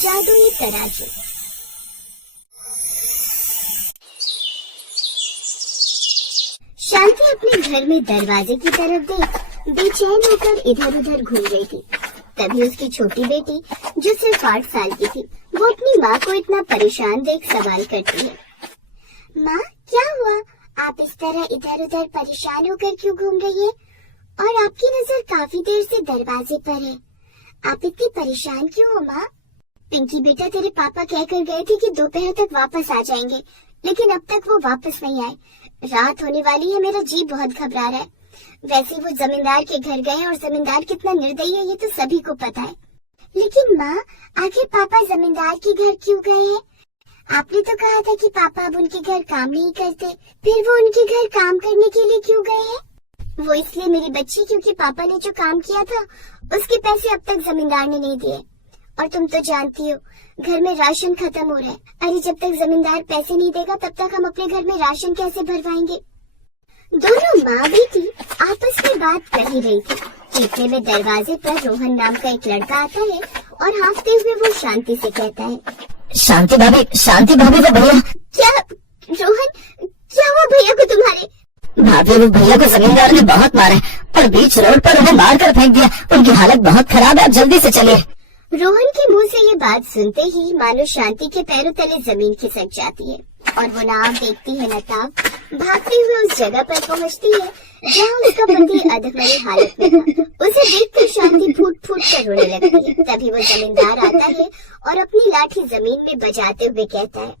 जादुई तराजू। शांति अपने घर में दरवाजे की तरफ देख बेचैन होकर इधर उधर घूम रही थी। तभी उसकी छोटी बेटी, जो सिर्फ 8 साल की थी, वो अपनी माँ को इतना परेशान देख सवाल करती है। माँ, क्या हुआ? आप इस तरह इधर उधर परेशान होकर क्यों घूम रही है? और आपकी नजर काफी देर से दरवाजे पर है। आप इतनी परेशान क्यों हो माँ? पिंकी बेटा, तेरे पापा कहकर गए थे कि दोपहर तक वापस आ जाएंगे, लेकिन अब तक वो वापस नहीं आए। रात होने वाली है, मेरा जी बहुत घबरा रहा है। वैसे वो जमींदार के घर गए और जमींदार कितना निर्दयी है ये तो सभी को पता है। लेकिन माँ, आखिर पापा जमींदार के घर क्यों गए हैं? आपने तो कहा था कि पापा अब उनके घर काम नहीं करते, फिर वो उनके घर काम करने के लिए क्यों गए हैं? वो इसलिए मेरी बच्ची, क्योंकि पापा ने जो काम किया था उसके पैसे अब तक जमींदार ने नहीं दिए। और तुम तो जानती हो, घर में राशन खत्म हो रहा है। अरे जब तक जमींदार पैसे नहीं देगा तब तक हम अपने घर में राशन कैसे भरवाएंगे? दोनों माँ बेटी आपस में बात कर ही रही थी। इतने में दरवाजे पर रोहन नाम का एक लड़का आता है और हाँफते हुए वो शांति से कहता है, शांति भाभी वो भैया। क्या रोहन, क्या हुआ भैया को तुम्हारे? भाभी, वो भैया को जमींदार ने बहुत मारा और बीच रोड पर उन्हें मार कर फेंक दिया। उनकी हालत बहुत खराब है, आप जल्दी से चलिए। रोहन के मुंह से ये बात सुनते ही मानो शांति के पैरों तले जमीन खिसक जाती है और वो ना देखती है न ताब भागते हुए उस जगह पर पहुंचती है जहाँ उसका पति अधमरी हालत में था। उसे देखकर शांति फूट फूट कर रोने लगती है। तभी वो जमींदार आता है और अपनी लाठी जमीन में बजाते हुए कहता है,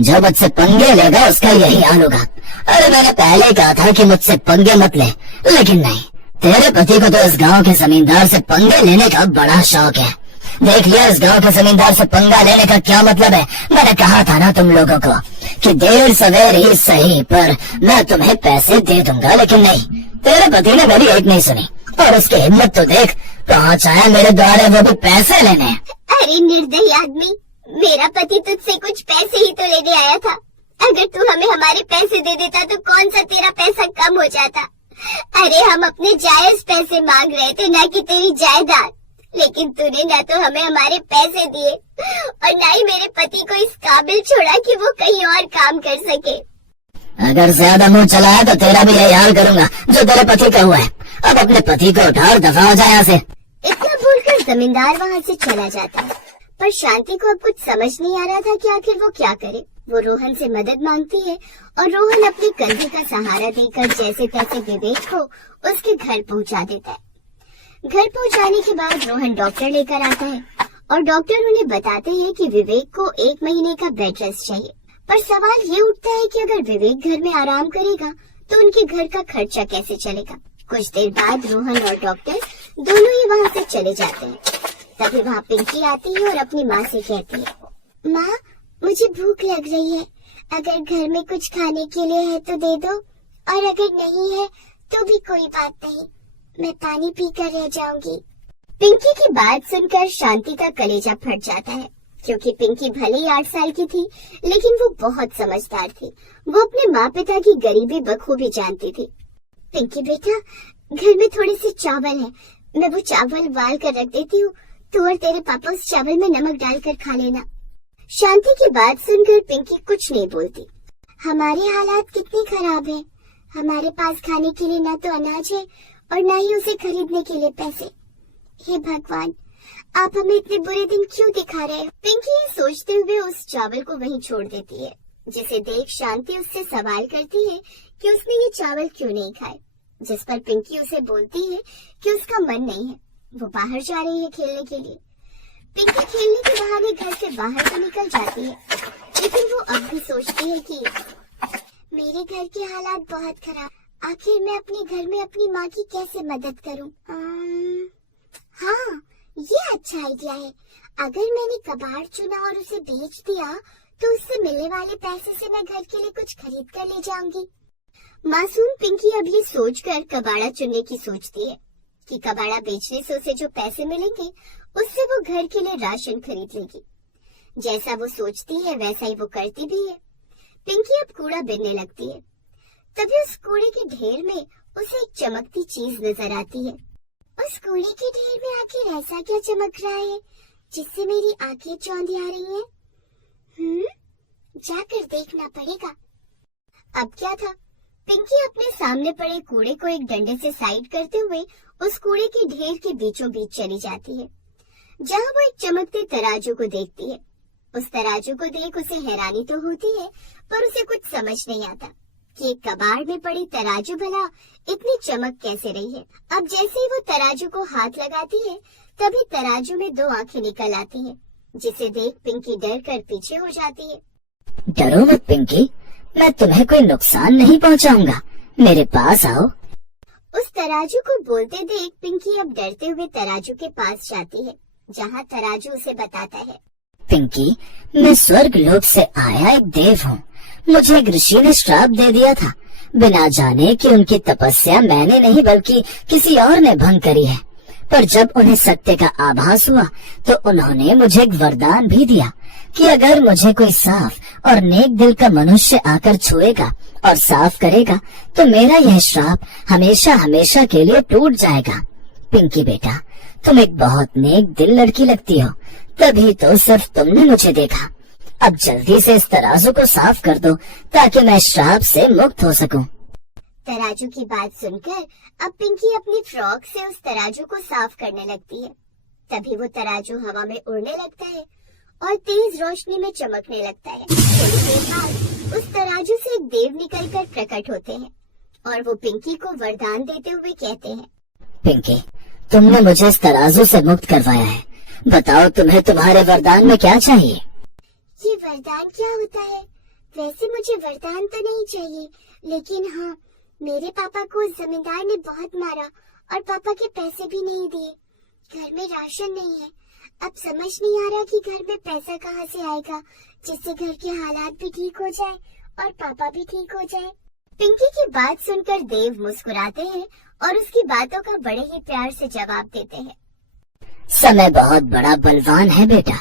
जो मुझसे पंगे लेगा उसका यही हाल होगा। अरे मैंने पहले कहा था कि मुझसे पंगे मत ले, लेकिन नहीं, तेरे पति को तो इस गांव के जमींदार से पंगे लेने का बड़ा शौक है। देख लिया इस गांव के जमींदार से पंगा लेने का क्या मतलब है। मैंने कहा था ना तुम लोगों को कि देर सवेर ही सही, पर मैं तुम्हें पैसे दे दूंगा, लेकिन नहीं, तेरे पति ने मेरी एक नहीं सुनी और उसकी हिम्मत तो देख, पहुंच आया मेरे द्वारे, वो भी पैसे लेने। अरे निर्दयी आदमी, मेरा पति तुझसे कुछ पैसे ही तो लेने आया था। अगर तू हमें हमारे पैसे दे देता तो कौन सा तेरा पैसा कम हो जाता। अरे हम अपने जायज पैसे मांग रहे थे, ना कि तेरी जायदाद। लेकिन तूने ना तो हमें हमारे पैसे दिए और ना ही मेरे पति को इस काबिल छोड़ा कि वो कहीं और काम कर सके। अगर ज्यादा मुंह चलाया तो तेरा भी यही हाल करूंगा जो तेरे पति का हुआ है। अब अपने पति को उठा और दफा हो जाए यहाँ से। इतना बोलकर जमींदार वहाँ से चला जाता है, पर शांति को अब कुछ समझ नहीं आ रहा था कि आखिर वो क्या करे। वो रोहन से मदद मांगती है और रोहन अपने कंधे का सहारा देकर जैसे तैसे विवेक को उसके घर पहुँचा देता है। घर पहुंचाने के बाद रोहन डॉक्टर लेकर आता है और डॉक्टर उन्हें बताते हैं कि विवेक को 1 महीने का बेड रेस्ट चाहिए। पर सवाल ये उठता है कि अगर विवेक घर में आराम करेगा तो उनके घर का खर्चा कैसे चलेगा। कुछ देर बाद रोहन और डॉक्टर दोनों ही वहाँ से चले जाते हैं। तभी वहाँ पिंकी आती है और अपनी माँ से कहती है, माँ, मुझे भूख लग रही है, अगर घर में कुछ खाने के लिए है तो दे दो, और अगर नहीं है तो भी कोई बात नहीं, मैं पानी पीकर रह जाऊंगी। पिंकी की बात सुनकर शांति का कलेजा फट जाता है, क्योंकि पिंकी भले ही 8 साल की थी, लेकिन वो बहुत समझदार थी। वो अपने माँ पिता की गरीबी बखूबी जानती थी। पिंकी बेटा, घर में थोड़े से चावल है, मैं वो चावल उबाल कर रख देती हूँ, तू और तेरे पापा उस चावल में नमक डालकर खा लेना। शांति की बात सुनकर पिंकी कुछ नहीं बोलती। हमारे हालात कितने खराब है, हमारे पास खाने के लिए ना तो अनाज है और ना ही उसे खरीदने के लिए पैसे। हे भगवान, आप हमें इतने बुरे दिन क्यों दिखा रहे हैं? पिंकी ये सोचते हुए उस चावल को वहीं छोड़ देती है, जिसे देख शांति उससे सवाल करती है कि उसने ये चावल क्यों नहीं खाए, जिस पर पिंकी उसे बोलती है कि उसका मन नहीं है, वो बाहर जा रही है खेलने के लिए। पिंकी खेलने के बहाने घर से बाहर तो निकल जाती है, लेकिन वो अब भी सोचती है कि मेरे घर के हालात बहुत खराब, आखिर मैं अपने घर में अपनी माँ की कैसे मदद करूं? हाँ, ये अच्छा आइडिया है। अगर मैंने कबाड़ चुना और उसे बेच दिया तो उससे मिलने वाले पैसे से मैं घर के लिए कुछ खरीद कर ले जाऊंगी। मासूम पिंकी अब ये सोचकर कबाड़ा चुनने की सोचती है कि कबाड़ा बेचने से उसे जो पैसे मिलेंगे उससे वो घर के लिए राशन खरीद लेगी। जैसा वो सोचती है वैसा ही वो करती भी है। पिंकी अब कूड़ा बिनने लगती है। तभी उस कूड़े के ढेर में उसे एक चमकती चीज नजर आती है। उस कूड़े के ढेर में आखिर ऐसा क्या चमक रहा है? जिससे मेरी आंखें चौंधी आ रही हैं? जाकर देखना पड़ेगा। अब क्या था, पिंकी अपने सामने पड़े कूड़े को एक डंडे से साइड करते हुए उस कूड़े के ढेर के बीचों बीच चली जाती है, जहाँ वो एक चमकते तराजू को देखती है। उस तराजू को देख उसे हैरानी तो होती है, पर उसे कुछ समझ नहीं आता कि एक कबाड़ में पड़ी तराजू भला इतनी चमक कैसे रही है। अब जैसे ही वो तराजू को हाथ लगाती है, तभी तराजू में 2 आंखें निकल आती हैं, जिसे देख पिंकी डर कर पीछे हो जाती है। डरो मत पिंकी, मैं तुम्हें कोई नुकसान नहीं पहुंचाऊंगा, मेरे पास आओ। उस तराजू को बोलते देख पिंकी अब डरते हुए तराजू के पास जाती है, जहाँ तराजू उसे बताता है, पिंकी, मैं स्वर्ग लोक से आया एक देव हूँ। मुझे एक ऋषि ने श्राप दे दिया था, बिना जाने कि उनकी तपस्या मैंने नहीं बल्कि किसी और ने भंग करी है। पर जब उन्हें सत्य का आभास हुआ तो उन्होंने मुझे एक वरदान भी दिया कि अगर मुझे कोई साफ और नेक दिल का मनुष्य आकर छुएगा और साफ करेगा तो मेरा यह श्राप हमेशा हमेशा के लिए टूट जाएगा। पिंकी बेटा, तुम एक बहुत नेक दिल लड़की लगती हो, तभी तो सिर्फ तुमने मुझे देखा। अब जल्दी से इस तराजू को साफ कर दो ताकि मैं श्राप से मुक्त हो सकूं। तराजू की बात सुनकर अब पिंकी अपनी फ्रॉक से उस तराजू को साफ करने लगती है। तभी वो तराजू हवा में उड़ने लगता है और तेज रोशनी में चमकने लगता है। थोड़ी देर बाद उस तराजू से एक देव निकलकर प्रकट होते हैं और वो पिंकी को वरदान देते हुए कहते हैं, पिंकी, तुमने मुझे इस तराजू से मुक्त करवाया है, बताओ तुम्हें तुम्हारे वरदान में क्या चाहिए? ये वरदान क्या होता है? वैसे मुझे वरदान तो नहीं चाहिए, लेकिन हाँ, मेरे पापा को जमींदार ने बहुत मारा और पापा के पैसे भी नहीं दिए। घर में राशन नहीं है। अब समझ नहीं आ रहा कि घर में पैसा कहाँ से आएगा जिससे घर के हालात भी ठीक हो जाए और पापा भी ठीक हो जाए। पिंकी की बात सुनकर देव मुस्कुराते हैं और उसकी बातों का बड़े ही प्यार से जवाब देते हैं। समय बहुत बड़ा बलवान है बेटा,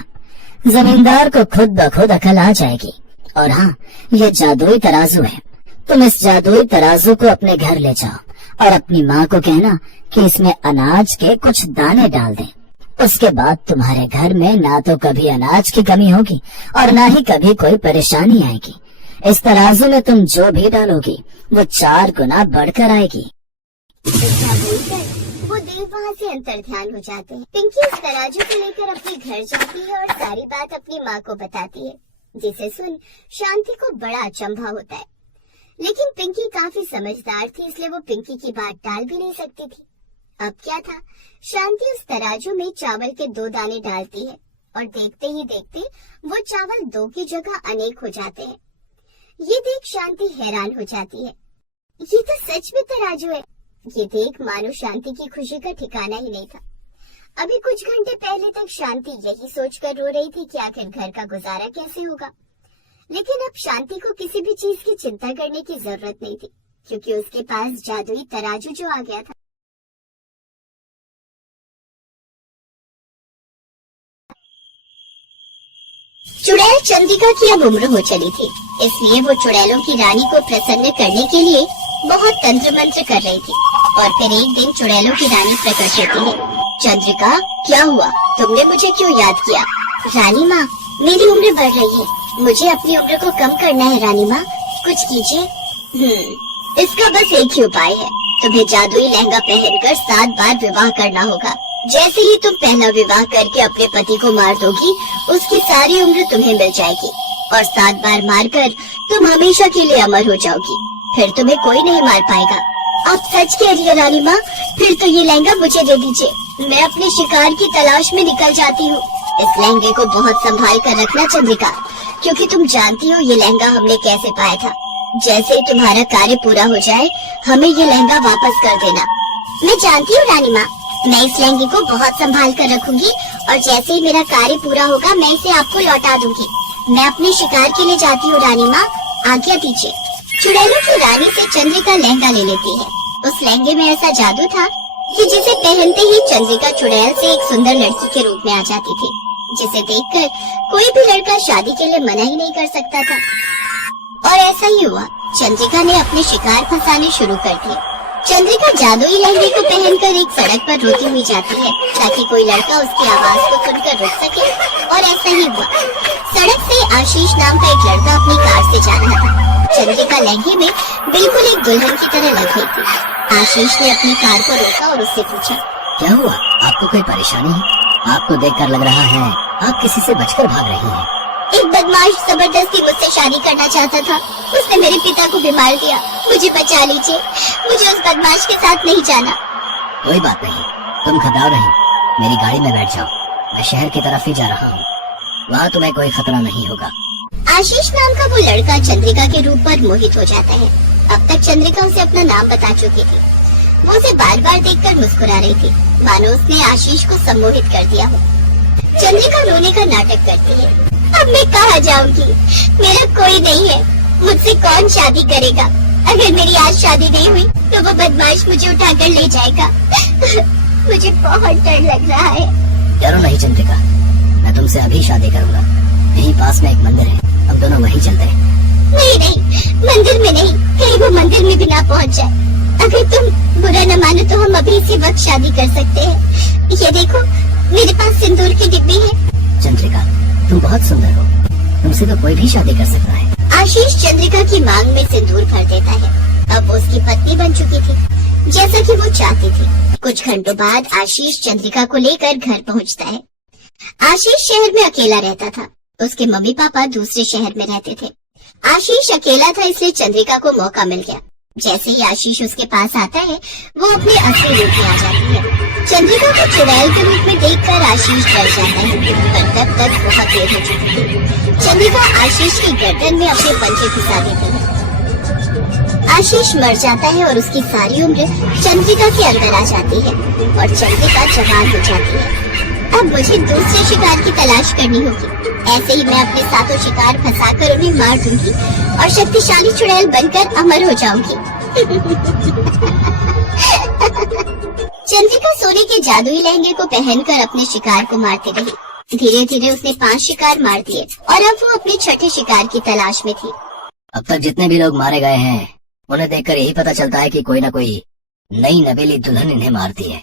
जमींदार को खुद ब खुद अकल आ जाएगी। और हाँ, ये जादुई तराजू है, तुम इस जादुई तराजू को अपने घर ले जाओ और अपनी माँ को कहना कि इसमें अनाज के कुछ दाने डाल दें। उसके बाद तुम्हारे घर में ना तो कभी अनाज की कमी होगी और ना ही कभी कोई परेशानी आएगी। इस तराजू में तुम जो भी डालोगी वो 4 गुना बढ़कर आएगी। ऐसा बोलकर वो देव वहाँ से अंतर्ध्यान हो जाते हैं। पिंकी इस तराजू को लेकर अपने घर जाती है और सारी बात अपनी माँ को बताती है, जिसे सुन शांति को बड़ा अचंभा होता है। लेकिन पिंकी काफी समझदार थी, इसलिए वो पिंकी की बात टाल भी नहीं सकती थी। अब क्या था, शांति उस तराजू में चावल के 2 दाने डालती है और देखते ही देखते वो चावल 2 की जगह अनेक हो जाते हैं। ये देख शांति हैरान हो जाती है। ये तो सच में तराजू है। ये देख मानो शांति की खुशी का ठिकाना ही नहीं था। अभी कुछ घंटे पहले तक शांति यही सोचकर रो रही थी कि आखिर घर का गुजारा कैसे होगा। लेकिन अब शांति को किसी भी चीज की चिंता करने की जरूरत नहीं थी, क्योंकि उसके पास जादुई तराजू जो आ गया था। चुड़ैल चंद्रिका की अब उम्र हो चली थी, इसलिए वो चुड़ैलों की रानी को प्रसन्न करने के लिए बहुत तंत्र मंत्र कर रही थी। और फिर एक दिन चुड़ैलों की रानी प्रकट होती है। चंद्रिका, क्या हुआ? तुमने मुझे क्यों याद किया? रानी माँ, मेरी उम्र बढ़ रही है, मुझे अपनी उम्र को कम करना है। रानी माँ, कुछ कीजिए। इसका बस एक ही उपाय है, तुम्हें जादुई लहंगा पहनकर 7 बार विवाह करना होगा। जैसे ही तुम पहला विवाह करके अपने पति को मार दोगी, उसकी सारी उम्र तुम्हें मिल जाएगी और 7 बार मारकर तुम हमेशा के लिए अमर हो जाओगी। फिर तुम्हें कोई नहीं मार पाएगा। आप सच कह रही है रानी माँ? फिर तो ये लहंगा मुझे दे दीजिए, मैं अपने शिकार की तलाश में निकल जाती हूँ। इस लहंगे को बहुत संभाल कर रखना चंद्रिका, क्योंकि तुम जानती हो ये लहंगा हमने कैसे पाया था। जैसे ही तुम्हारा कार्य पूरा हो जाए, हमें ये लहंगा वापस कर देना। मैं जानती हूँ रानी माँ, मैं इस लहंगे को बहुत संभाल कर रखूंगी और जैसे ही मेरा कार्य पूरा होगा मैं इसे आपको लौटा दूंगी। मैं अपने शिकार के लिए जाती हूँ रानी माँ, आज्ञा दीजिए। चुड़ैलों की रानी से चंद्रिका लहंगा ले लेती है। उस लहंगे में ऐसा जादू था कि जिसे पहनते ही चंद्रिका चुड़ैल से एक सुंदर लड़की के रूप में आ जाती थी, जिसे देखकर कोई भी लड़का शादी के लिए मना ही नहीं कर सकता था। और ऐसा ही हुआ, चंद्रिका ने अपने शिकार फंसाने शुरू कर दिए। चंद्रिका जादुई लहंगे को पहनकर एक सड़क पर रोती हुई जाती है ताकि कोई लड़का उसकी आवाज को सुनकर रुक सके, और ऐसा ही हुआ। सड़क से आशीष नाम का एक लड़का अपनी कार से जा रहा था। चंद्रिका लहंगे में बिल्कुल एक दुल्हन की तरह लग रही थी। आशीष ने अपनी कार को रोका और उससे पूछा, क्या हुआ? आपको कोई परेशानी है? आपको देखकर लग रहा है आप किसी से बचकर भाग रही हैं। एक बदमाश जबरदस्ती मुझसे शादी करना चाहता था। उसने मेरे पिता को भी मार दिया। मुझे बचा लीजिए, मुझे उस बदमाश के साथ नहीं जाना। कोई बात नहीं, तुम घबराओ नहीं, मेरी गाड़ी में बैठ जाओ। मैं शहर की तरफ ही जा रहा हूँ, वहाँ तुम्हें कोई खतरा नहीं होगा। आशीष नाम का वो लड़का चंद्रिका के रूप पर मोहित हो जाता है। अब तक चंद्रिका उसे अपना नाम बता चुकी थी। वो उसे बार बार देखकर मुस्कुरा रही थी, मानो उसने आशीष को सम्मोहित कर दिया हो। चंद्रिका रोने का नाटक करती है। अब मैं कहाँ जाऊंगी? मेरा कोई नहीं है, मुझसे कौन शादी करेगा? अगर मेरी आज शादी नहीं हुई तो वो बदमाश मुझे उठाकर ले जाएगा। मुझे बहुत डर लग रहा है। डरो नहीं चंद्रिका, मैं तुमसे अभी शादी करूंगा। यहीं पास में एक मंदिर है, हम दोनों वहीं चलते हैं। नहीं नहीं, मंदिर में नहीं, कहीं वो मंदिर में भी ना पहुंच जाए। अगर तुम बुरा न मानो तो हम अभी इसी वक्त शादी कर सकते हैं। ये देखो, मेरे पास सिंदूर की डिब्बी है। चंद्रिका, तुम बहुत सुंदर हो, तुमसे तो कोई भी शादी कर सकता है। आशीष चंद्रिका की मांग में सिंदूर भर देता है। अब वो उसकी पत्नी बन चुकी थी, जैसा कि वो चाहती थी। कुछ घंटों बाद आशीष चंद्रिका को लेकर घर पहुंचता है। आशीष शहर में अकेला रहता था। उसके मम्मी पापा दूसरे शहर में रहते थे। आशीष अकेला था, इसलिए चंद्रिका को मौका मिल गया। जैसे ही आशीष उसके पास आता है, वो अपने असली रूप में आ जाती है। चंद्रिका को चुड़ैल के रूप में देखकर आशीष डर जाता है, पर तब तक बहुत देर हो चुकी थी। चंद्रिका आशीष की गर्दन में अपने पंजे घुसा देती है। आशीष मर जाता है और उसकी सारी उम्र चंद्रिका के अंदर आ जाती है और चंद्रिका जवान हो जाती है। अब मुझे दूसरे शिकार की तलाश करनी होगी। ऐसे ही मैं अपने सातों शिकार फंसाकर उन्हें मार दूंगी और शक्तिशाली चुड़ैल बनकर अमर हो जाऊंगी। चंद्रिका सोने के जादुई लहंगे को पहनकर अपने शिकार को मारती रही। धीरे धीरे उसने 5 शिकार मार दिए और अब वो अपने छठे शिकार की तलाश में थी। अब तक जितने भी लोग मारे गए हैं, उन्हें देखकर यही पता चलता है कि कोई न कोई नई नवेली दुल्हन इन्हें मारती है।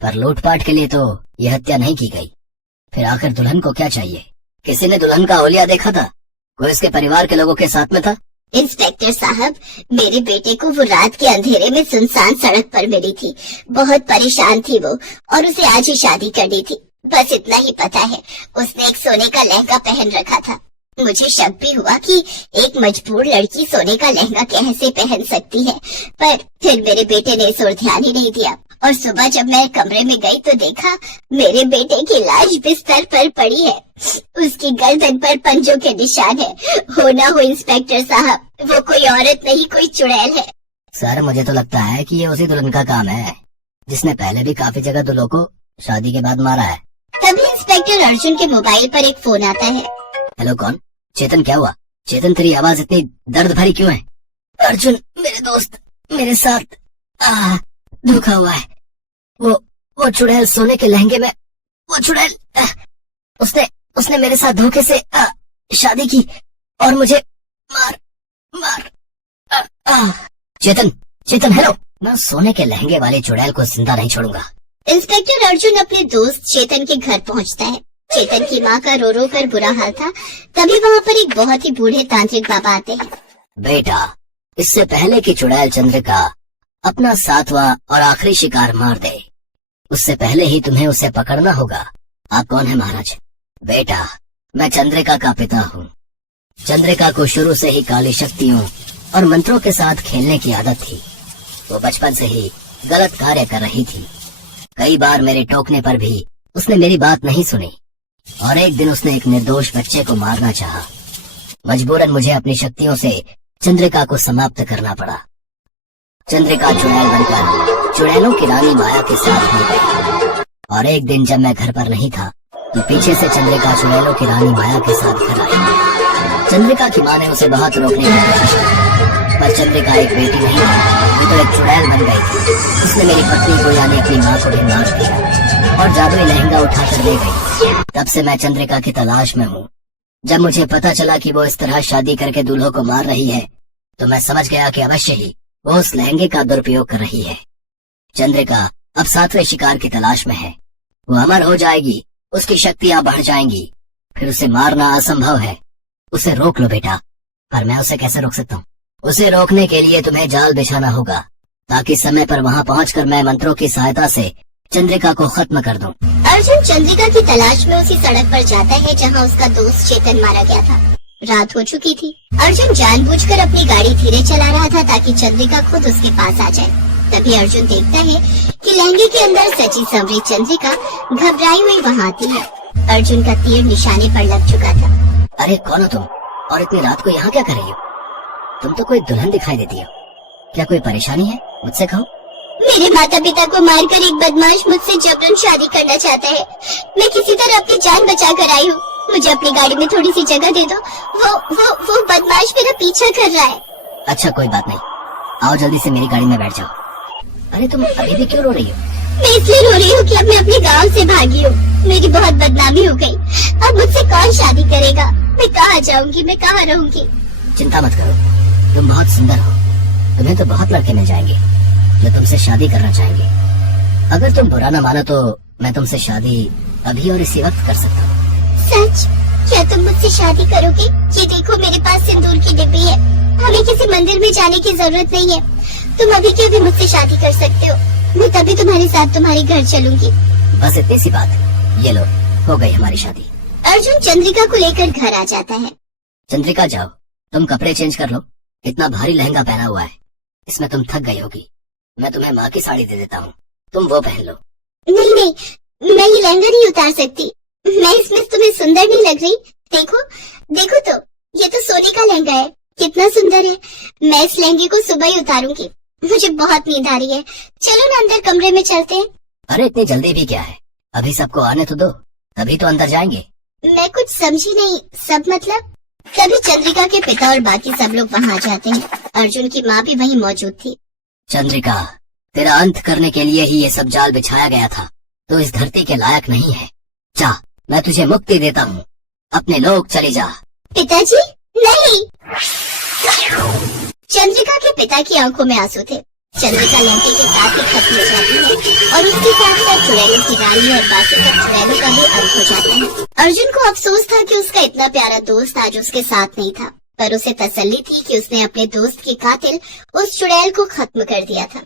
पर लूटपाट के लिए तो यह हत्या नहीं की गई। फिर आखिर दुल्हन को क्या चाहिए? किसी ने दुल्हन का ओलिया देखा था? कोई उसके परिवार के लोगों के साथ में था? इंस्पेक्टर साहब, मेरे बेटे को वो रात के अंधेरे में सुनसान सड़क पर मिली थी। बहुत परेशान थी वो और उसे आज ही शादी करनी थी। बस इतना ही पता है, उसने एक सोने का लहंगा पहन रखा था। मुझे शक भी हुआ कि एक मजबूर लड़की सोने का लहंगा कैसे पहन सकती है, पर फिर मेरे बेटे ने इस ओर ध्यान ही नहीं दिया और सुबह जब मैं कमरे में गई तो देखा मेरे बेटे की लाश बिस्तर पर पड़ी है। उसकी गर्दन पर पंजों के निशान है। हो ना हो इंस्पेक्टर साहब, वो कोई औरत नहीं, कोई चुड़ैल है। सर, मुझे तो लगता है कि ये उसी दुल्हन का काम है जिसने पहले भी काफी जगह दूल्हों को शादी के बाद मारा है। तभी इंस्पेक्टर अर्जुन के मोबाइल पर एक फोन आता है। हेलो, कौन? चेतन, क्या हुआ? चेतन, तेरी आवाज इतनी दर्द भरी क्यों है? अर्जुन, मेरे दोस्त, मेरे साथ धोखा हुआ है। वो चुड़ैल सोने के लहंगे में, वो चुड़ैल उसने मेरे साथ धोखे से शादी की और मुझे मार चेतन हेलो, मैं सोने के लहंगे वाले चुड़ैल को जिंदा नहीं छोड़ूंगा। इंस्पेक्टर अर्जुन अपने दोस्त चेतन के घर पहुंचता है। चेतन की माँ का रो रो कर बुरा हाल था। तभी वहाँ पर एक बहुत ही बूढ़े तांत्रिक बाबा आते हैं। बेटा, इससे पहले कि चुड़ैल चंद्रिका अपना 7वां और आखिरी शिकार मार दे, उससे पहले ही तुम्हें उसे पकड़ना होगा। आप कौन है महाराज? बेटा, मैं चंद्रिका का पिता हूँ। चंद्रिका को शुरू से ही काली शक्तियों और मंत्रों के साथ खेलने की आदत थी। वो बचपन से ही गलत कार्य कर रही थी। कई बार मेरे टोकने पर भी उसने मेरी बात नहीं सुनी और एक दिन उसने एक निर्दोष बच्चे को मारना चाहा। मजबूरन मुझे अपनी शक्तियों से चंद्रिका को समाप्त करना पड़ा। चंद्रिका चुड़ैल बनकर चुड़ैलों की रानी माया के साथ हो गई और एक दिन जब मैं घर पर नहीं था तो पीछे से चंद्रिका चुड़ैलों की रानी माया के साथ घर आई। चंद्रिका की माँ ने उसे बहुत रोकने की कोशिश की, पर चंद्रिका एक बेटी नहीं थी, वो तो एक चुड़ैल बन गई थी। उसने मेरी पत्नी को यानी अपनी माँ को भी मार दिया और जादुई लहंगा उठाकर ले गई। तब से मैं चंद्रिका की तलाश में हूँ। जब मुझे पता चला कि वो इस तरह शादी करके दूल्हों को मार रही है तो मैं समझ गया कि अवश्य ही वो उस लहंगे का दुरुपयोग कर रही है। चंद्रिका अब 7वें शिकार की तलाश में है। वो अमर हो जाएगी, उसकी शक्तियां बढ़ जाएंगी, फिर उसे मारना असंभव है। उसे रोक लो बेटा। पर मैं उसे कैसे रोक सकता हूँ? उसे रोकने के लिए तुम्हें जाल बिछाना होगा, ताकि समय पर वहाँ पहुँचकर मैं मंत्रों की सहायता से चंद्रिका को खत्म कर दूं। अर्जुन चंद्रिका की तलाश में उसी सड़क पर जाता है जहां उसका दोस्त चेतन मारा गया था। रात हो चुकी थी। अर्जुन जानबूझकर अपनी गाड़ी धीरे चला रहा था ताकि चंद्रिका खुद उसके पास आ जाए। तभी अर्जुन देखता है कि लहंगे के अंदर सजी संवरी चंद्रिका घबराई हुई वहाँ आती है। अर्जुन का तीर निशाने पर लग चुका था। अरे कौन हो तुम, और इतनी रात को यहाँ क्या कर रही हो? तुम तो कोई दुल्हन दिखाई देती हो। क्या कोई परेशानी है? मुझसे कहो। मेरे माता पिता को मारकर एक बदमाश मुझसे जबरन शादी करना चाहता है। मैं किसी तरह अपनी जान बचा कर आई हूँ। मुझे अपनी गाड़ी में थोड़ी सी जगह दे दो। वो बदमाश मेरा पीछा कर रहा है। अच्छा कोई बात नहीं, आओ जल्दी से मेरी गाड़ी में बैठ जाओ। अरे तुम अभी भी क्यों रो रही हो? मैं इसलिए रो रही हूँ कि अब मैं अपने गाँव से भागी हूँ। मेरी बहुत बदनामी हो गई। अब मुझसे कौन शादी करेगा? मैं कहाँ जाऊँगी, मैं कहाँ रहूँगी? चिंता मत करो, तुम बहुत सुंदर हो। तुम्हें तो बहुत लड़के मिल जाएंगे जो तुमसे शादी करना चाहेंगे। अगर तुम बुरा न मानो तो मैं तुमसे शादी अभी और इसी वक्त कर सकता हूँ। सच? क्या तुम मुझसे शादी करोगे? ये देखो मेरे पास सिंदूर की डिब्बी है। हमें किसी मंदिर में जाने की जरूरत नहीं है। तुम अभी के अभी मुझसे शादी कर सकते हो। मैं तभी तुम्हारे साथ तुम्हारे घर चलूंगी। बस इतनी सी बात। ये लो, हो गई हमारी शादी। अर्जुन चंद्रिका को लेकर घर आ जाता है। चंद्रिका जाओ, तुम कपड़े चेंज कर लो। इतना भारी लहंगा पहना हुआ है, इसमें तुम थक गई होगी। मैं तुम्हें माँ की साड़ी दे देता हूँ, तुम वो पहन लो। नहीं, मैं ये लहंगा नहीं उतार सकती। मैं इसमें तुम्हें सुंदर नहीं लग रही। देखो तो, ये तो सोने का लहंगा है, कितना सुंदर है। मैं इस लहंगे को सुबह ही उतारूंगी। मुझे बहुत नींद आ रही है। चलो ना अंदर कमरे में चलते हैं। अरे इतनी जल्दी भी क्या है, अभी सबको आने तो दो, तभी तो अंदर जाएंगे। मैं कुछ समझी नहीं। सब मतलब? तभी चंद्रिका के पिता और बाकी सब लोग वहाँ आ जाते हैं। अर्जुन की माँ भी वहीं मौजूद थी। चंद्रिका, तेरा अंत करने के लिए ही ये सब जाल बिछाया गया था। तो इस धरती के लायक नहीं है। जा, मैं तुझे मुक्ति देता हूँ, अपने लोग चली जा। पिताजी नहीं। चंद्रिका के पिता की आंखों में आंसू थे। चंद्रिका लड़के के साथ ही खत्म हो जाती है और उसके साथ साथ चुड़ैलों की रानी और बाकी सब चुड़ैलों का भी अंत हो जाता है। अर्जुन को अफसोस था कि उसका इतना प्यारा दोस्त आज उसके साथ नहीं था, पर उसे तसल्ली थी कि उसने अपने दोस्त के कातिल उस चुड़ैल को खत्म कर दिया था।